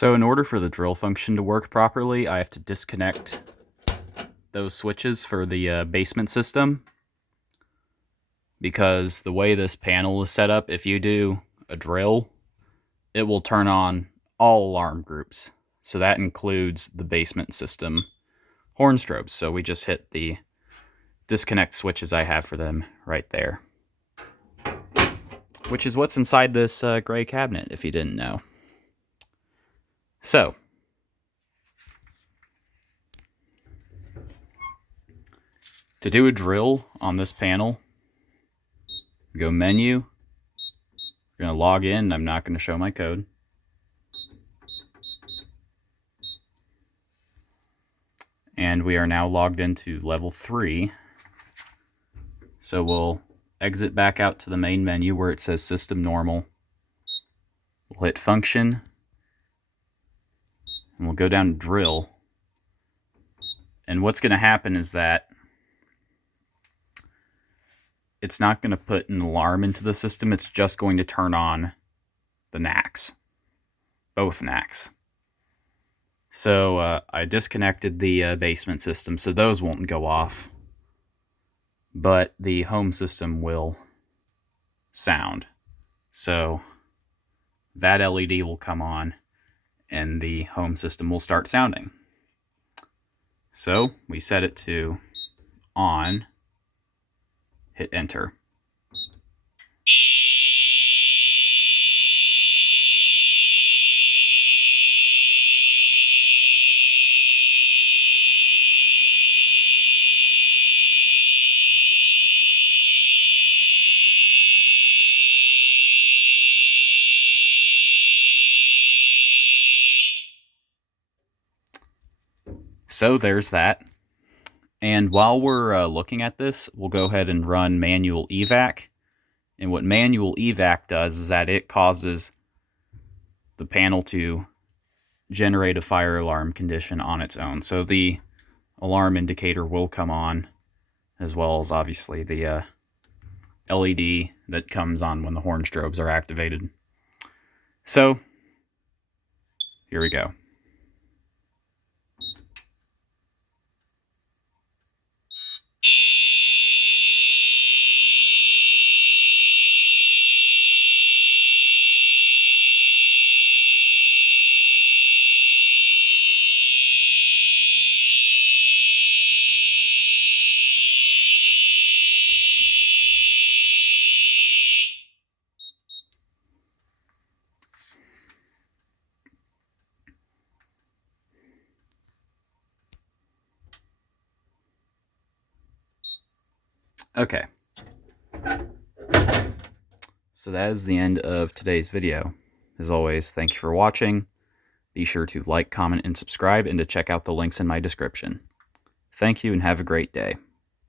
So in order for the drill function to work properly, I have to disconnect those switches for the basement system, because the way this panel is set up, if you do a drill, it will turn on all alarm groups. So that includes the basement system horn strobes. So we just hit the disconnect switches I have for them right there, which is what's inside this gray cabinet, if you didn't know. So to do a drill on this panel, go menu, you're going to log in. I'm not going to show my code. And we are now logged into level 3. So we'll exit back out to the main menu where it says System Normal. We'll hit Function, and we'll go down to Drill. And what's going to happen is that it's not going to put an alarm into the system. It's just going to turn on the knacks, both knacks. So I disconnected the basement system, so those won't go off. But the home system will sound. So that LED will come on, and the home system will start sounding. So we set it to on, hit enter. So there's that. And while we're looking at this, we'll go ahead and run manual evac. And what manual evac does is that it causes the panel to generate a fire alarm condition on its own. So the alarm indicator will come on, as well as obviously the LED that comes on when the horn strobes are activated. So here we go. Okay, so that is the end of today's video. As always, thank you for watching. Be sure to like, comment, and subscribe, and to check out the links in my description. Thank you and have a great day.